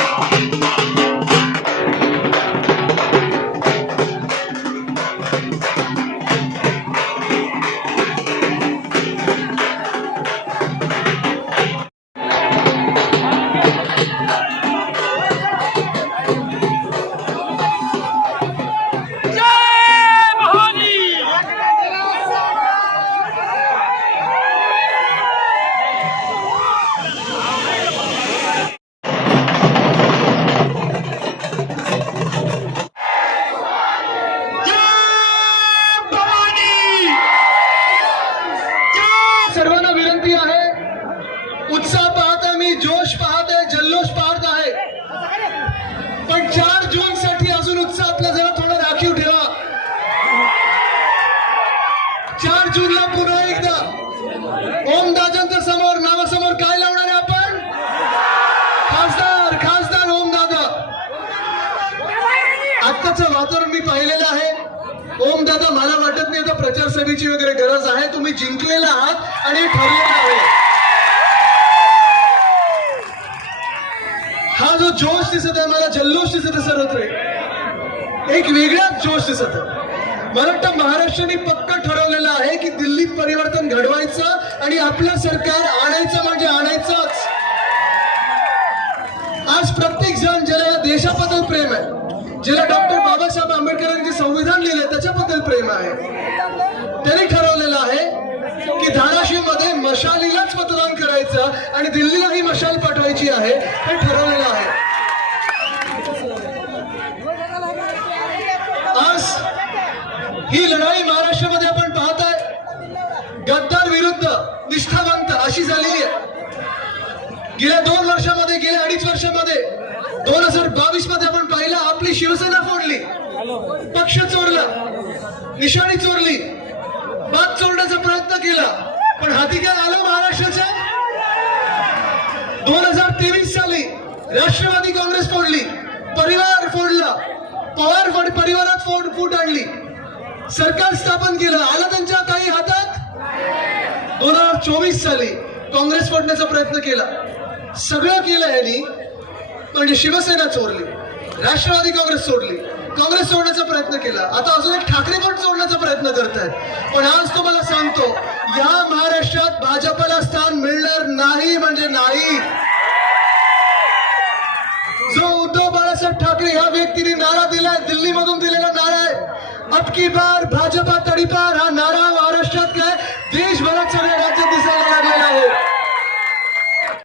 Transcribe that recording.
Thank you. पण चार जून साठी अजून उत्साह आपल्या जरा थोडा राखीव ठेवा. चार जून ला पुन्हा एकदा. ओम दादांच्या समोर नावासमोर काय लावणार आहे आपण? खासदार खासदार ओम दादा. आत्ताचं वातावरण मी पाहिलेलं आहे. ओम दादा मला वाटत नाही आता प्रचार सभेची वगैरे गरज आहे. तुम्ही जिंकलेला आहात आणि ठरलेलं आहे. हा जो जोश दिसत आहे मला जल्लोष दिसत आहे सर्वत्र एक वेगळाच जोश दिसत आहे. मला वाटतं महाराष्ट्राने पक्क ठरवलेलं आहे की दिल्लीत परिवर्तन घडवायचं आणि आपलं सरकार आणायचं म्हणजे आणायचंच. आज प्रत्येक जण ज्याला देशाबद्दल प्रेम आहे ज्याला डॉक्टर बाबासाहेब आंबेडकरांनी संविधान लिहिलंय त्याच्याबद्दल प्रेम आहे. त्यांनी ठरवलेलं आहे की धाराशिवमध्ये मशालीलाच मतदान करायचं आणि दिल्लीला ही मशाल पाठवायची आहे. हे ठरव आहे आज ही लढाई महाराष्ट्रामध्ये आपण पाहताय. गद्दार विरुद्ध निष्ठावंत अशी झालेली आहे. गेल्या दोन वर्षामध्ये गेल्या अडीच वर्षामध्ये दोन हजार बावीसमध्ये आपण पाहिलं आपली शिवसेना फोडली. पक्ष चोरला निशाणी चोरली. बात चोरण्याचा प्रयत्न केला पण हाती काय आलं महाराष्ट्राच्या दोन हजार तेवीस साली राष्ट्रवादी काँग्रेस फोडली परिवार फोडला पवार फड- परिवारात फोड फूट आणली. सरकार स्थापन केलं. आलं त्यांच्या काही हातात? दोन हजार चोवीस साली काँग्रेस फोडण्याचा प्रयत्न केला. सगळं केलं यांनी म्हणजे शिवसेना चोरली. राष्ट्रवादी काँग्रेस सोडली. काँग्रेस सोडण्याचा प्रयत्न केला. आता अजून एक ठाकरे पण सोडण्याचा प्रयत्न करतायत. पण आज तुम्हाला सांगतो या महाराष्ट्रात भाजपला स्थान मिळणार नाही म्हणजे नाही. आहे की बार भाजपा तडीपार हा नारा